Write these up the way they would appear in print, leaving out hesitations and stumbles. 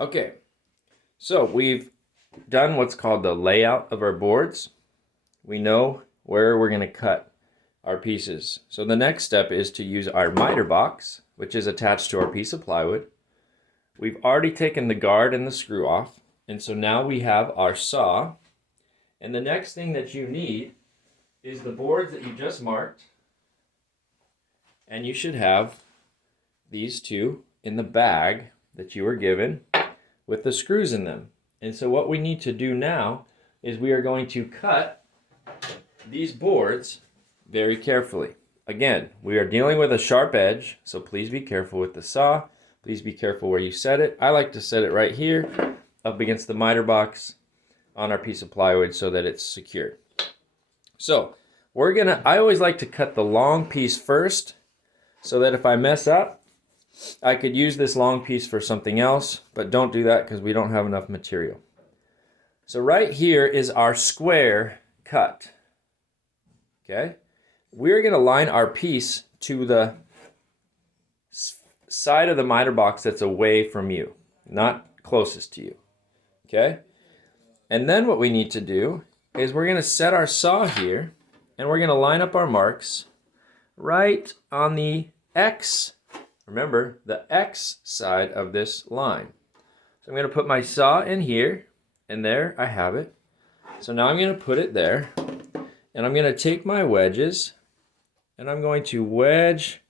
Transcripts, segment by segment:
Okay, so we've done what's called the layout of our boards. We know where we're going to cut our pieces. So the next step is to use our miter box, which is attached to our piece of plywood. We've already taken the guard and the screw off, and so now we have our saw. And the next thing that you need is the boards that you just marked, and you should have these two in the bag that you were given with the screws in them. And so what we need to do now is we are going to cut these boards very carefully. Again, we are dealing with a sharp edge, so please be careful with the saw. Please be careful where you set it. I like to set it right here up against the miter box on our piece of plywood so that it's secure. So I always like to cut the long piece first so that if I mess up, I could use this long piece for something else, but don't do that because we don't have enough material. So right here is our square cut. Okay? We're going to line our piece to the side of the miter box that's away from you, not closest to you. Okay? And then what we need to do is we're going to set our saw here, and we're going to line up our marks right on the X. Remember, the X side of this line. So I'm going to put my saw in here, and there I have it. So now I'm going to put it there, and I'm going to take my wedges, and I'm going to wedge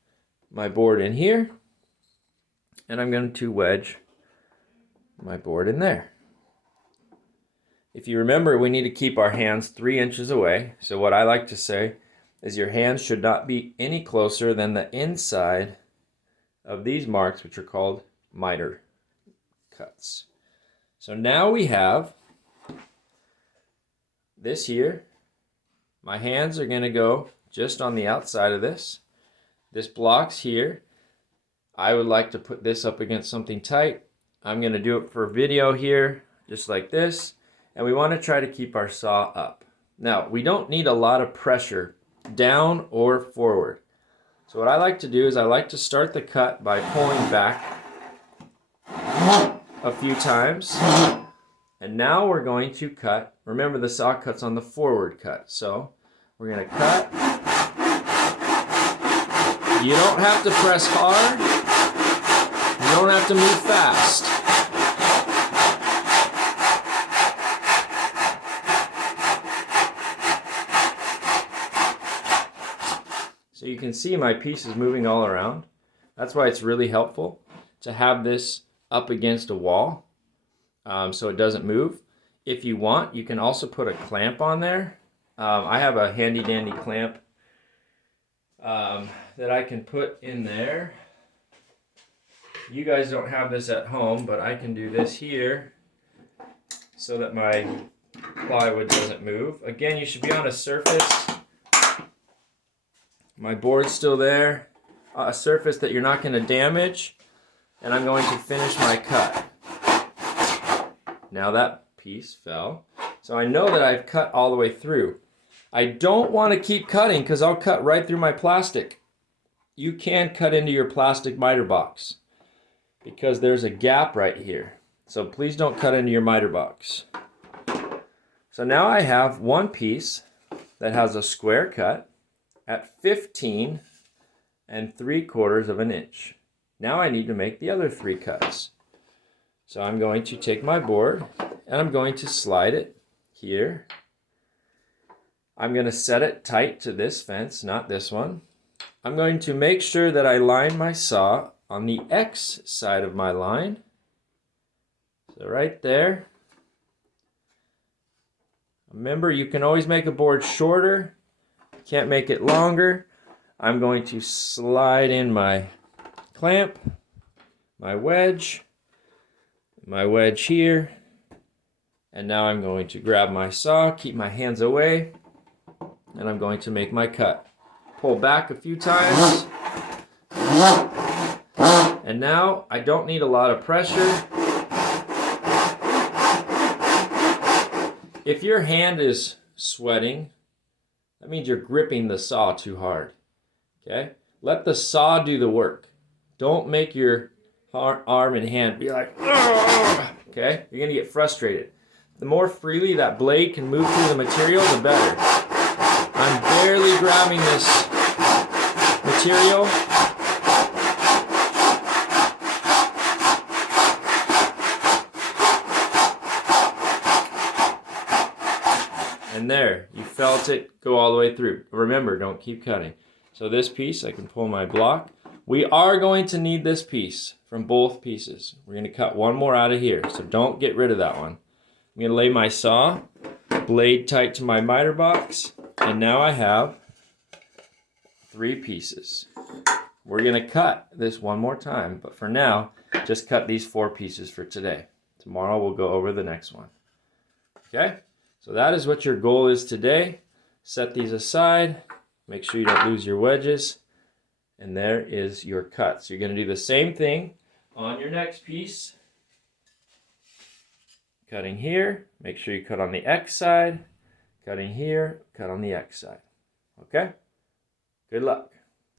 my board in here, and I'm going to wedge my board in there. If you remember, we need to keep our hands 3 inches away. So what I like to say is your hands should not be any closer than the inside of these marks, which are called miter cuts. So now we have this here. My hands are going to go just on the outside of this. This block's here. I would like to put this up against something tight. I'm going to do it for video here, just like this. And we want to try to keep our saw up. Now, we don't need a lot of pressure down or forward. So what I like to do is I like to start the cut by pulling back a few times. And now we're going to cut. Remember, the saw cuts on the forward cut. So we're going to cut. You don't have to press hard. You don't have to move fast. So you can see my piece is moving all around. That's why it's really helpful to have this up against a wall so it doesn't move. If you want, you can also put a clamp on there. I have a handy dandy clamp that I can put in there. You guys don't have this at home, but I can do this here so that my plywood doesn't move. Again, you should be on a surface. My board's still there, a surface that you're not going to damage, and I'm going to finish my cut. Now that piece fell, so I know that I've cut all the way through. I don't want to keep cutting because I'll cut right through my plastic. You can cut into your plastic miter box because there's a gap right here. So please don't cut into your miter box. So now I have one piece that has a square cut at 15 3/4 of an inch. Now I need to make the other 3 cuts. So I'm going to take my board and I'm going to slide it here. I'm going to set it tight to this fence, not this one. I'm going to make sure that I line my saw on the X side of my line. So right there. Remember, you can always make a board shorter. Can't make it longer. I'm going to slide in my clamp, my wedge here, and now I'm going to grab my saw, keep my hands away, and I'm going to make my cut. Pull back a few times, and now I don't need a lot of pressure. If your hand is sweating, that means you're gripping the saw too hard. Okay? Let the saw do the work. Don't make your arm and hand. Be like, "Ugh!" Okay? You're gonna get frustrated. The more freely that blade can move through the material, the better. I'm barely grabbing this material. And there, you felt it go all the way through. Remember, don't keep cutting. So this piece, I can pull my block. We are going to need this piece from both pieces. We're going to cut one more out of here, so don't get rid of that one. I'm going to lay my saw, blade tight to my miter box, and now I have 3 pieces. We're going to cut this one more time, but for now, just cut these 4 pieces for today. Tomorrow we'll go over the next one. Okay? So that is what your goal is today. Set these aside. Make sure you don't lose your wedges. And there is your cut. So you're going to do the same thing on your next piece. Cutting here. Make sure you cut on the X side. Cutting here. Cut on the X side. Okay? Good luck.